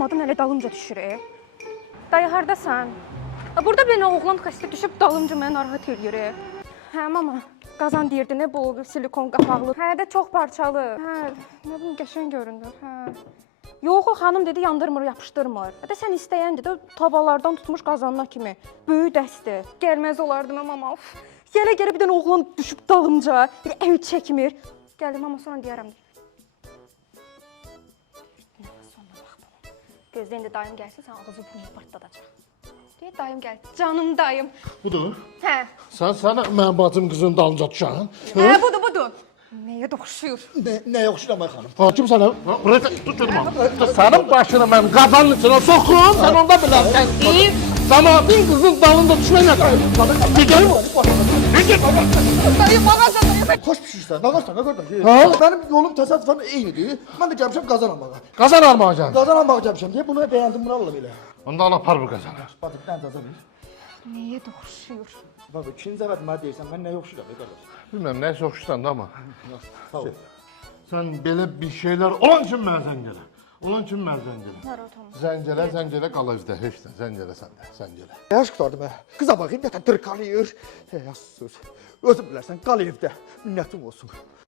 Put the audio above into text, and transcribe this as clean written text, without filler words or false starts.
çıxmadan elə dalımca düşür. Dayı hardasan? Burada bir oğlan xəstə düşüb dalımca məni narahat eləyir. Hə mama, qazan deyirdi nə bu silikon qapaqlı. Hə də çox parçalı. Hə, nə bu qəşəng görünür. Hə. Yox, o xanım dedi yandırmır, yapışdırmır. Hətta sən istəyən dedi, tavalardan tutmuş qazanlar kimi. Böyük dəstir. Gəlməz olardı mən mama. Gələ-gələ bir dənə oğlan düşüb dalımca. Elə əl çəkmir. Gəldim amma sonra deyərəm. Sonra bax bana. Gözdə indi dayım gəlsin, sən ağzı burnunu partladacaq. Deyir, dayım gəl. Canım dayım. Budur. Hə. Sən mənim bacım qızın dalınca düşən. Hə, budur. Nəyə də oxşuyur? Nə yoxşuram ay xanım? Hakim sənə, buraya tut görmə. Sənin başını mən qazanın içinə soxuram, sən onda bilərsən. Cəmaətin qızın dalınca düşmək nə qədər? Gedəyim. Dayım, mağaza dayım. Xoş pişirsən, nə qarsan, nə qardaş? Ha? Mənim yolum təsadüfən eynidir. Mən də gəlmişəm qazan almağa. Qazan almağa gəl. Qazan almağa gəlmişəm deyə bunu bəyəndim, bunu alalım elə. Onda al apar bu qazanı. Bax, bir dənə qazan ver. Nəyə də oxşuyur? Bax, ikinci dəfə mənə deyirsən, mən nə yoxşuram ay qardaş? Bilmirəm, nə soxuşsan da amma. Sağ ol. Sən belə bir şeylər olan kimi mənə zəng elə. Olan kimi mənə zəng elə. Narahat olma. Zəng elə qala üzdə, heç nə. Zəng elə sən də, zəng elə. Yaş qutardım mən. Qıza baxayım, nətən dırqalıyır. Sus. Özün bilərsən, qal evdə. Minnətim olsun.